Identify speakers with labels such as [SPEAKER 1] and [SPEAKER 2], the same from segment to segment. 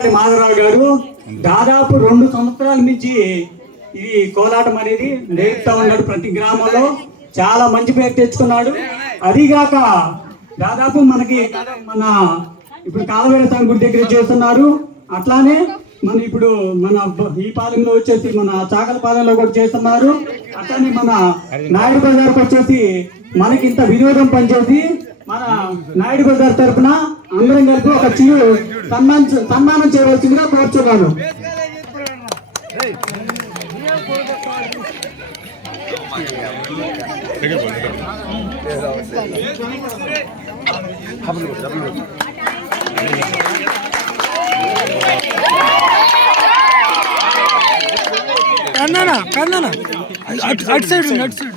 [SPEAKER 1] మాధవరావు గారు దాదాపు రెండు సంవత్సరాల నుంచి ఇది కోలాటం అనేది నేర్పుతా ఉన్నాడు ప్రతి గ్రామంలో. చాలా మంచి పేరు తెచ్చుకున్నాడు. అదిగాక దాదాపు మనకి మన ఇప్పుడు కాలవేర గుడి దగ్గర చేస్తున్నారు. అట్లానే మన ఇప్పుడు మన ఈ పాలెంలో వచ్చేసి మన చాకల పాలెంలో కూడా చేస్తున్నారు. అట్లానే మన నాయుడు బజార్కి వచ్చేసి మనకి ఇంత వినోదం పనిచేసి మన నాయుడు బజార్ తరఫున అందరం కలిపి ఒక చిరు సన్మానం సన్మానం చేయవలసిందిగా కోరుచున్నాను.
[SPEAKER 2] కన్నానా కన్నానా అటు అటు సైడ్ ఉంది అటు సైడ్.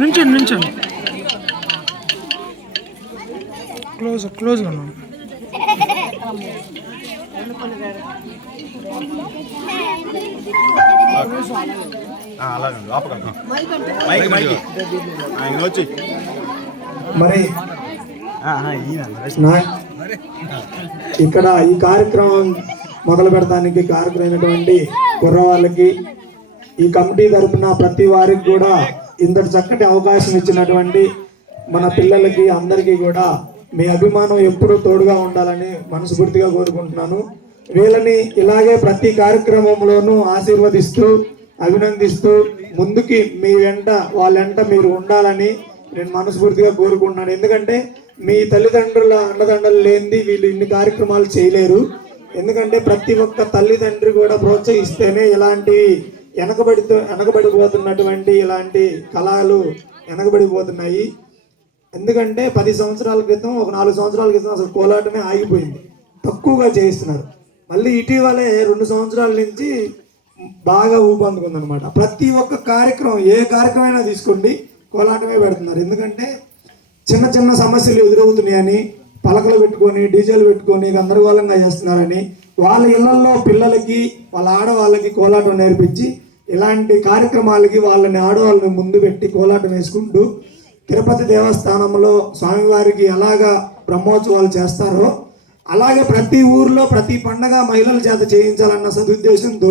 [SPEAKER 2] నుంచోండి నుంచోండి క్లోజ్ క్లోజ్ ఉన్నాను
[SPEAKER 3] అలాగే ఆపకండి మైక్ మైక్ ఆయన వచ్చి
[SPEAKER 4] మరి ఇక్కడ ఈ కార్యక్రమం మొదలు పెడతానికి కారకులైనటువంటి కుర్రవాళ్ళకి ఈ కమిటీ తరపున ప్రతి వారికి కూడా ఇంతటి చక్కటి అవకాశం ఇచ్చినటువంటి మన పిల్లలకి అందరికీ కూడా మీ అభిమానం ఎప్పుడూ తోడుగా ఉండాలని మనస్ఫూర్తిగా కోరుకుంటున్నాను. వీళ్ళని ఇలాగే ప్రతి కార్యక్రమంలోనూ ఆశీర్వదిస్తూ అభినందిస్తూ ముందుకి మీ వెంట వాళ్ళ వెంట మీరు ఉండాలని నేను మనస్ఫూర్తిగా కోరుకుంటున్నాను. ఎందుకంటే మీ తల్లిదండ్రుల అండదండలు లేనిది వీళ్ళు ఇన్ని కార్యక్రమాలు చేయలేరు. ఎందుకంటే ప్రతి ఒక్క తల్లిదండ్రి కూడా ప్రోత్సహిస్తేనే ఇలాంటి వెనకబడితో వెనకబడిపోతున్నటువంటి ఇలాంటి కళలు వెనకబడిపోతున్నాయి. ఎందుకంటే పది సంవత్సరాల క్రితం ఒక నాలుగు సంవత్సరాల క్రితం అసలు కోలాటమే ఆగిపోయింది. తక్కువగా చేయిస్తున్నారు. మళ్ళీ ఇటీవలే రెండు సంవత్సరాల నుంచి బాగా ఊపందుకుందనమాట ప్రతి ఒక్క కార్యక్రమం ఏ కార్యక్రమైనా తీసుకోండి కోలాటమే పెడుతున్నారు. ఎందుకంటే చిన్న చిన్న సమస్యలు ఎదురవుతున్నాయని పలకలు పెట్టుకొని డీజేలు పెట్టుకొని గందరగోళంగా చేస్తున్నారని వాళ్ళ ఇళ్ళలో పిల్లలకి వాళ్ళ ఆడవాళ్ళకి కోలాటం నేర్పించి ఇలాంటి కార్యక్రమాలకి వాళ్ళని ఆడవాళ్ళని ముందు పెట్టి కోలాటం వేసుకుంటూ తిరుపతి దేవస్థానంలో స్వామివారికి ఎలాగా బ్రహ్మోత్సవాలు చేస్తారో అలాగే ప్రతి ఊర్లో ప్రతి పండగ మహిళల చేత చేయించాలన్న సదుద్దేశంతో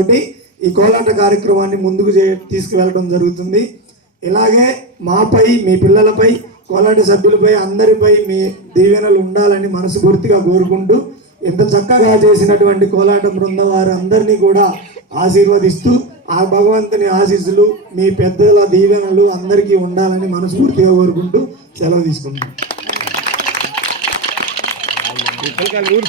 [SPEAKER 4] ఈ కోలాట కార్యక్రమాన్ని ముందుకు చే తీసుకువెళ్ళడం జరుగుతుంది. ఇలాగే మాపై మీ పిల్లలపై కోలాట సభ్యులపై అందరిపై మీ దీవెనలు ఉండాలని మనస్ఫూర్తిగా కోరుకుంటూ ఇంత చక్కగా చేసినటువంటి కోలాట బృందం వారు అందరినీ కూడా ఆశీర్వదిస్తూ ఆ భగవంతుని ఆశీస్సులు మీ పెద్దల దీవెనలు అందరికీ ఉండాలని మనస్ఫూర్తిగా కోరుకుంటూ సెలవు తీసుకుంటాం
[SPEAKER 3] పిల్లకాయలు ఊరు